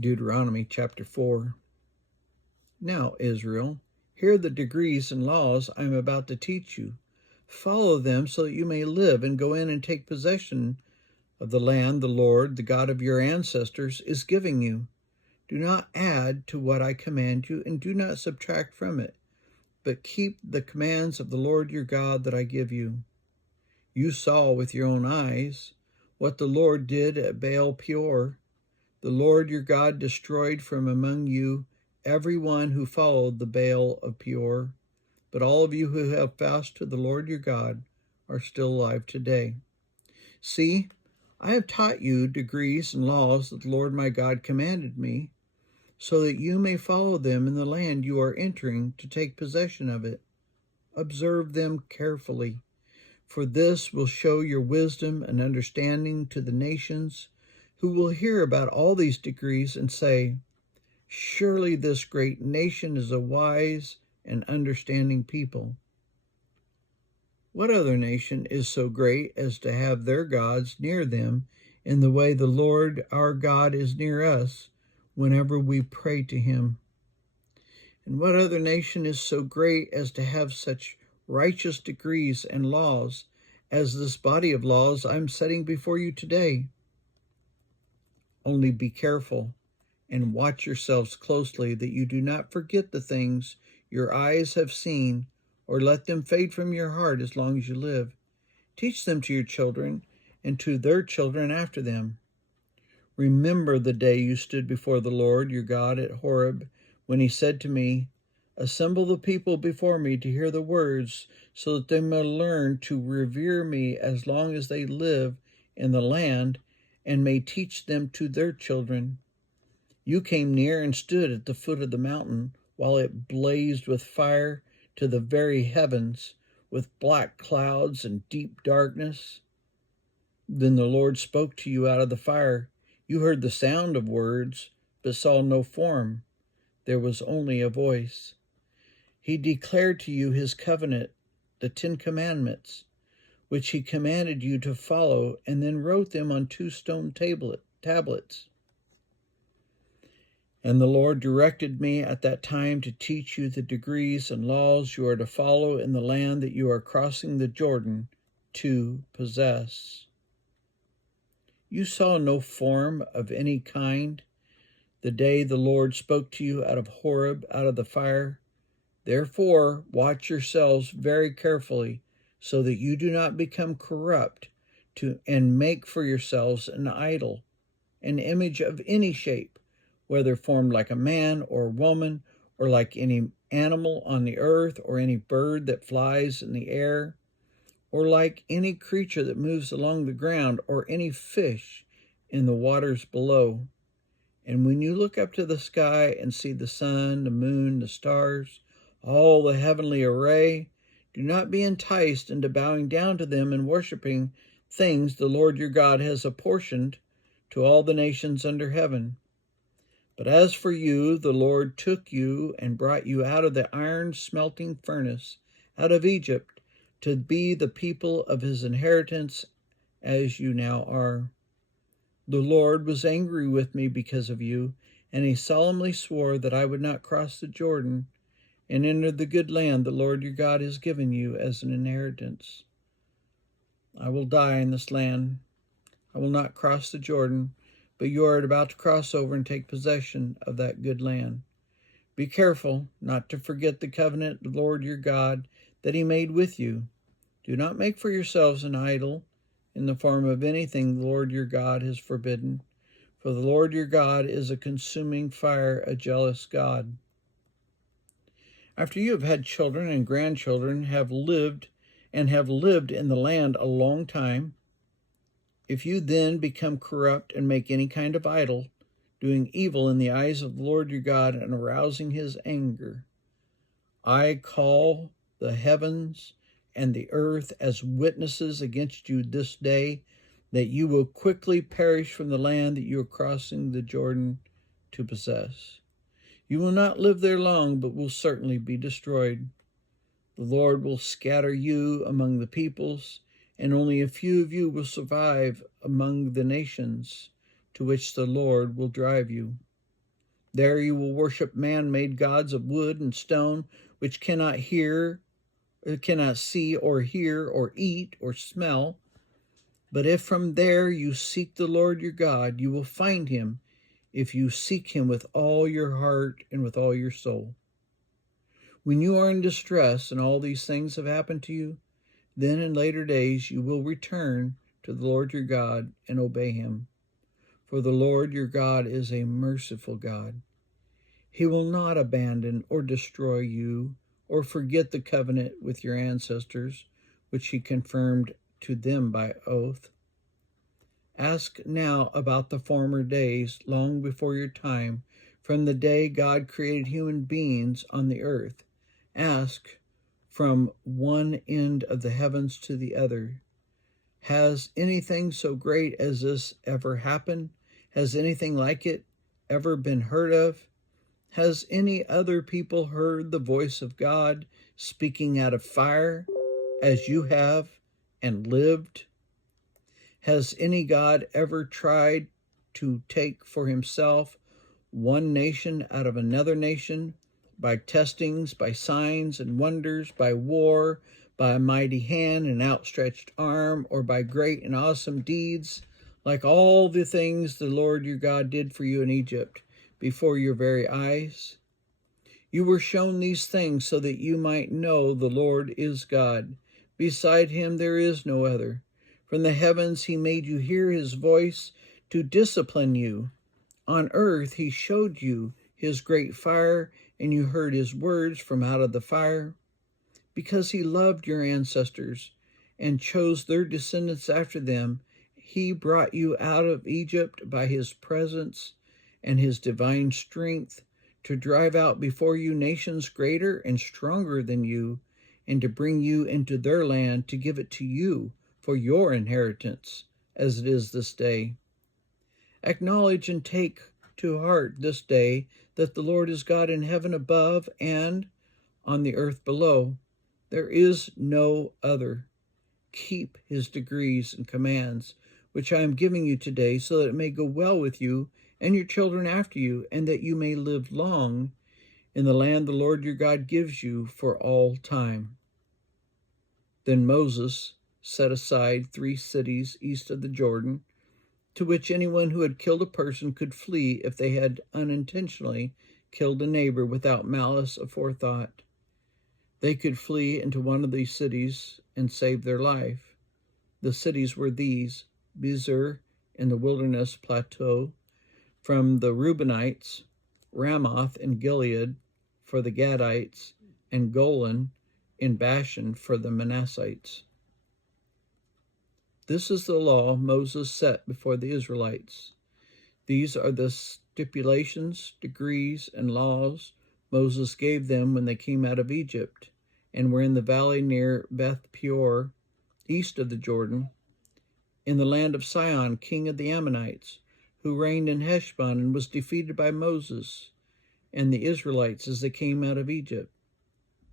Deuteronomy chapter 4. Now, Israel, hear the decrees and laws I am about to teach you. Follow them so that you may live and go in and take possession of the land the Lord, the God of your ancestors, is giving you. Do not add to what I command you, and do not subtract from it, but keep the commands of the Lord your God that I give you. You saw with your own eyes what the Lord did at Baal Peor. The Lord your God destroyed from among you every one who followed the Baal of Peor, but all of you who held fast to the Lord your God are still alive today. See, I have taught you decrees and laws that the Lord my God commanded me, so that you may follow them in the land you are entering to take possession of it. Observe them carefully, for this will show your wisdom and understanding to the nations who will hear about all these decrees and say, surely this great nation is a wise and understanding people. What other nation is so great as to have their gods near them in the way the Lord our God is near us whenever we pray to him? And what other nation is so great as to have such righteous decrees and laws as this body of laws I'm setting before you today? Only be careful and watch yourselves closely that you do not forget the things your eyes have seen, or let them fade from your heart as long as you live. Teach them to your children and to their children after them. Remember the day you stood before the Lord your God at Horeb, when he said to me, assemble the people before me to hear the words, so that they may learn to revere me as long as they live in the land, and may teach them to their children. You came near and stood at the foot of the mountain, while it blazed with fire to the very heavens, with black clouds and deep darkness. Then the Lord spoke to you out of the fire. You heard the sound of words, but saw no form. There was only a voice. He declared to you his covenant, the 10 Commandments, which he commanded you to follow, and then wrote them on 2 stone tablets. And the Lord directed me at that time to teach you the decrees and laws you are to follow in the land that you are crossing the Jordan to possess. You saw no form of any kind the day the Lord spoke to you out of Horeb, out of the fire. Therefore, watch yourselves very carefully, so that you do not become corrupt and make for yourselves an idol, an image of any shape, whether formed like a man or a woman, or like any animal on the earth, or any bird that flies in the air, or like any creature that moves along the ground, or any fish in the waters below. And when you look up to the sky and see the sun, the moon, the stars, all the heavenly array, do not be enticed into bowing down to them and worshiping things the Lord your God has apportioned to all the nations under heaven. But as for you, the Lord took you and brought you out of the iron smelting furnace, out of Egypt, to be the people of his inheritance, as you now are. The Lord was angry with me because of you, and he solemnly swore that I would not cross the Jordan and enter the good land the Lord your God has given you as an inheritance. I will die in this land. I will not cross the Jordan, but you are about to cross over and take possession of that good land. Be careful not to forget the covenant the Lord your God that he made with you. Do not make for yourselves an idol in the form of anything the Lord your God has forbidden, for the Lord your God is a consuming fire, a jealous God. After you have had children and grandchildren, have lived in the land a long time, if you then become corrupt and make any kind of idol, doing evil in the eyes of the Lord your God and arousing his anger, I call the heavens and the earth as witnesses against you this day, that you will quickly perish from the land that you are crossing the Jordan to possess. You will not live there long, but will certainly be destroyed. The Lord will scatter you among the peoples, and only a few of you will survive among the nations to which the Lord will drive you. There you will worship man-made gods of wood and stone, which cannot see or hear or eat or smell. But if from there you seek the Lord your God, you will find him if you seek him with all your heart and with all your soul. When you are in distress and all these things have happened to you, then in later days you will return to the Lord your God and obey him. For the Lord your God is a merciful God. He will not abandon or destroy you or forget the covenant with your ancestors, which he confirmed to them by oath. Ask now about the former days, long before your time, from the day God created human beings on the earth. Ask from one end of the heavens to the other. Has anything so great as this ever happened? Has anything like it ever been heard of? Has any other people heard the voice of God speaking out of fire as you have and lived? Has any God ever tried to take for himself one nation out of another nation by testings, by signs and wonders, by war, by a mighty hand and outstretched arm, or by great and awesome deeds, like all the things the Lord your God did for you in Egypt before your very eyes? You were shown these things so that you might know the Lord is God. Beside him there is no other. From the heavens he made you hear his voice to discipline you. On earth he showed you his great fire, and you heard his words from out of the fire. Because he loved your ancestors and chose their descendants after them, he brought you out of Egypt by his presence and his divine strength, to drive out before you nations greater and stronger than you, and to bring you into their land, to give it to you for your inheritance, as it is this day. Acknowledge and take to heart this day that the Lord is God in heaven above and on the earth below. There is no other. Keep his decrees and commands, which I am giving you today, so that it may go well with you and your children after you, and that you may live long in the land the Lord your God gives you for all time. Then Moses set aside 3 cities east of the Jordan, to which anyone who had killed a person could flee if they had unintentionally killed a neighbor without malice aforethought. They could flee into one of these cities and save their life. The cities were these: Bezer in the wilderness plateau from the Reubenites, Ramoth in Gilead for the Gadites, and Golan in Bashan for the Manassites. This is the law Moses set before the Israelites. These are the stipulations, decrees, and laws Moses gave them when they came out of Egypt and were in the valley near Beth Peor, east of the Jordan, in the land of Sihon, king of the Ammonites, who reigned in Heshbon and was defeated by Moses and the Israelites as they came out of Egypt.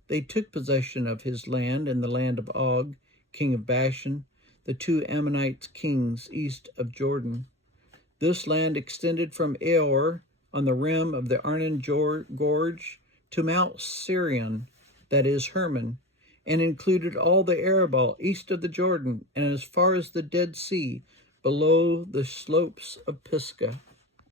They took possession of his land and the land of Og, king of Bashan, the 2 Ammonite kings east of Jordan. This land extended from Aor on the rim of the Arnon Gorge to Mount Sirion, that is Hermon, and included all the Arabah east of the Jordan and as far as the Dead Sea below the slopes of Pisgah.